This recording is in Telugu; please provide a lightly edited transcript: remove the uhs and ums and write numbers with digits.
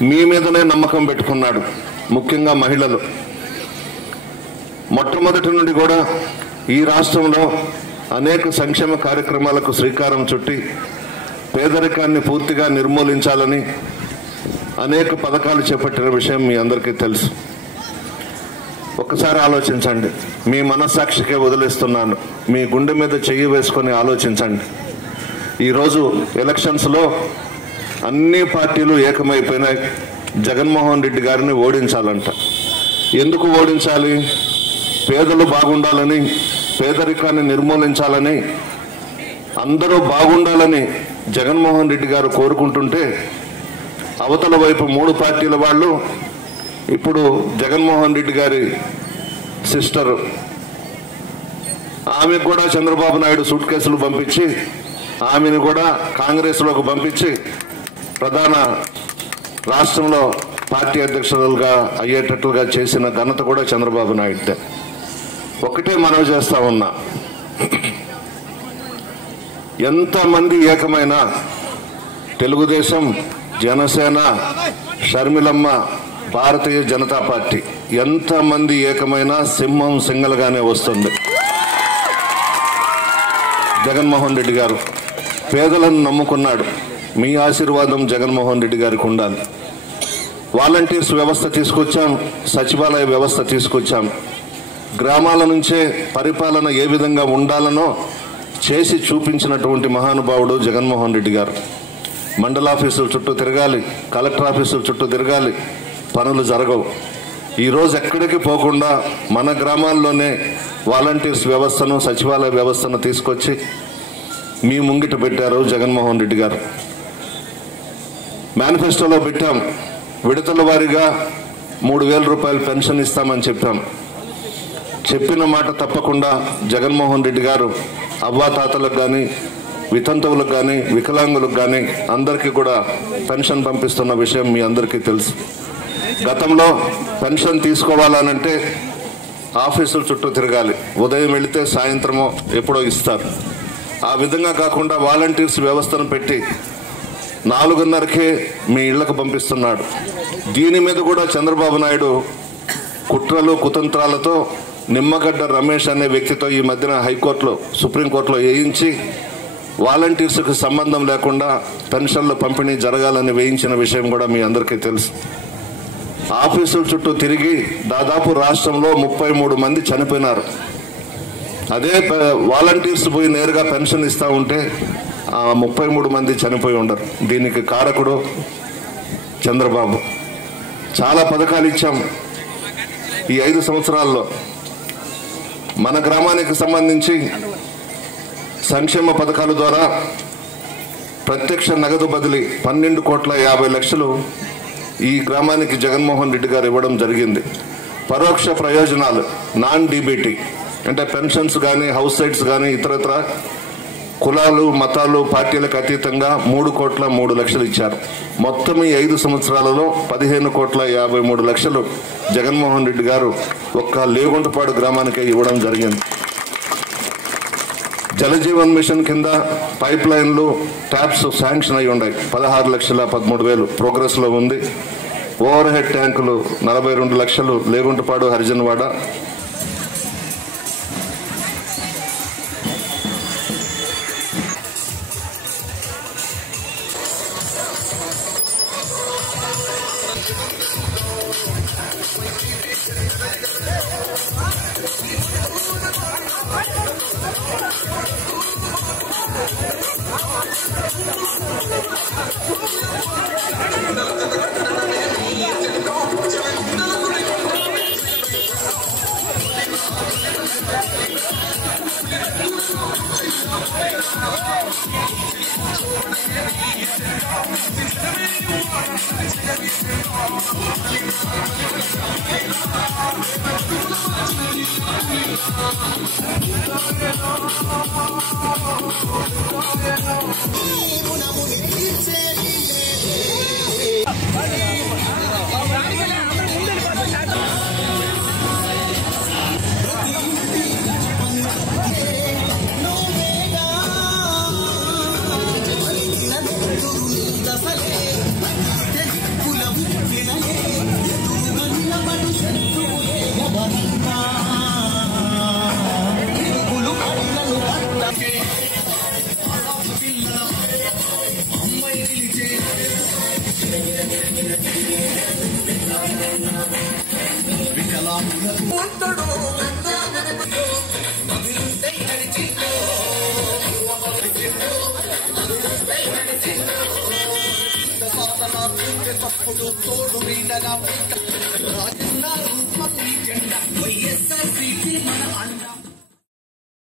మీ మీదనే నమ్మకం పెట్టుకున్నాడు, ముఖ్యంగా మహిళలు. మొట్టమొదటి నుండి కూడా ఈ రాష్ట్రంలో అనేక సంక్షేమ కార్యక్రమాలకు శ్రీకారం చుట్టి పేదరికాన్ని పూర్తిగా నిర్మూలించాలని అనేక పథకాలు చేపట్టిన విషయం మీ అందరికీ తెలుసు. ఒక్కసారి ఆలోచించండి, మీ మనస్సాక్షికే వదిలేస్తున్నాను, మీ గుండె మీద చెయ్యి వేసుకొని ఆలోచించండి. ఈరోజు ఎలక్షన్స్లో అన్ని పార్టీలు ఏకమైపోయినాయి, జగన్మోహన్ రెడ్డి గారిని ఓడించాలంట. ఎందుకు ఓడించాలి? పేదలు బాగుండాలని, పేదరికాన్ని నిర్మూలించాలని, అందరూ బాగుండాలని జగన్మోహన్ రెడ్డి గారు కోరుకుంటుంటే అవతల వైపు 3 పార్టీల వాళ్ళు ఇప్పుడు జగన్మోహన్ రెడ్డి గారి సిస్టర్ ఆమెకు కూడా చంద్రబాబు నాయుడు సూట్ కేసులు పంపించి ఆమెను కూడా కాంగ్రెస్లోకి పంపించి ప్రధాన రాష్ట్రంలో పార్టీ అధ్యక్షులుగా అయ్యేటట్లుగా చేసిన ఘనత కూడా చంద్రబాబు నాయుడుదే. ఒకటే మనవి చేస్తా ఉన్నా, ఎంతమంది ఏకమైనా తెలుగుదేశం, జనసేన, షర్మిలమ్మ, భారతీయ జనతా పార్టీ ఎంతమంది ఏకమైనా సింహం సింగల్గానే వస్తుంది. జగన్మోహన్ రెడ్డి గారు పేదలను నమ్ముకున్నాడు, మీ ఆశీర్వాదం జగన్మోహన్ రెడ్డి గారికి ఉండాలి. వాలంటీర్స్ వ్యవస్థ తీసుకొచ్చాం, సచివాలయ వ్యవస్థ తీసుకొచ్చాం. గ్రామాల నుంచే పరిపాలన ఏ విధంగా ఉండాలనో చేసి చూపించినటువంటి మహానుభావుడు జగన్మోహన్ రెడ్డి గారు. మండల ఆఫీసుల చుట్టూ తిరగాలి, కలెక్టర్ ఆఫీసుల చుట్టూ తిరగాలి, పనులు జరగవు. ఈరోజు ఎక్కడికి పోకుండా మన గ్రామాల్లోనే వాలంటీర్స్ వ్యవస్థను, సచివాలయ వ్యవస్థను తీసుకొచ్చి మీ ముంగిట పెట్టారు జగన్మోహన్ రెడ్డి గారు. మేనిఫెస్టోలో పెట్టాం, విడతల వారీగా 3,000 రూపాయలు పెన్షన్ ఇస్తామని చెప్పాం. చెప్పిన మాట తప్పకుండా జగన్మోహన్ రెడ్డి గారు అవ్వాతాతలకు కానీ, వితంతువులకు కానీ, వికలాంగులకు కానీ అందరికీ కూడా పెన్షన్ పంపిస్తున్న విషయం మీ అందరికీ తెలుసు. గతంలో పెన్షన్ తీసుకోవాలనంటే ఆఫీసుల చుట్టూ తిరగాలి, ఉదయం వెళితే సాయంత్రమో ఎప్పుడో ఇస్తారు. ఆ విధంగా కాకుండా వాలంటీర్స్ వ్యవస్థను పెట్టి 4:30కే మీ ఇళ్లకు పంపిస్తున్నాడు. దీని మీద కూడా చంద్రబాబు నాయుడు కుట్రలు కుతంత్రాలతో నిమ్మగడ్డ రమేష్ అనే వ్యక్తితో ఈ మధ్యన హైకోర్టులో, సుప్రీంకోర్టులో వేయించి వాలంటీర్స్కి సంబంధం లేకుండా పెన్షన్ల పంపిణీ జరగాలని వేయించిన విషయం కూడా మీ అందరికీ తెలుసు. ఆఫీసుల చుట్టూ తిరిగి దాదాపు రాష్ట్రంలో 33 మంది చనిపోయినారు. అదే వాలంటీర్స్ పోయి నేరుగా పెన్షన్ ఇస్తూ ఉంటే 33 మంది చనిపోయి ఉండరు. దీనికి కారకుడు చంద్రబాబు. చాలా పథకాలు ఇచ్చాం ఈ 5 సంవత్సరాల్లో. మన గ్రామానికి సంబంధించి సంక్షేమ పథకాల ద్వారా ప్రత్యక్ష నగదు బదిలీ 12,50,00,000 ఈ గ్రామానికి జగన్మోహన్ రెడ్డి గారు ఇవ్వడం జరిగింది. పరోక్ష ప్రయోజనాలు నాన్ డీబీటీ అంటే పెన్షన్స్ కానీ, హౌస్ సైట్స్ కానీ, ఇతరత్ర కులాలు, మతాలు, పార్టీలకు అతీతంగా 3,03,00,000 ఇచ్చారు. మొత్తం ఈ 5 సంవత్సరాలలో 15,53,00,000 జగన్మోహన్ రెడ్డి గారు ఒక్క లేగుంటపాడు గ్రామానికి ఇవ్వడం జరిగింది. జలజీవన్ మిషన్ కింద పైప్ లైన్లు, ట్యాప్స్ శాంక్షన్ అయి ఉన్నాయి. 16,13,000 ప్రోగ్రెస్లో ఉంది. ఓవర్ హెడ్ ట్యాంకులు 42 లక్షలు లేగుంటపాడు, హరిజన్వాడ. తప్పుడు తోడు వీడగా రాజన్నారు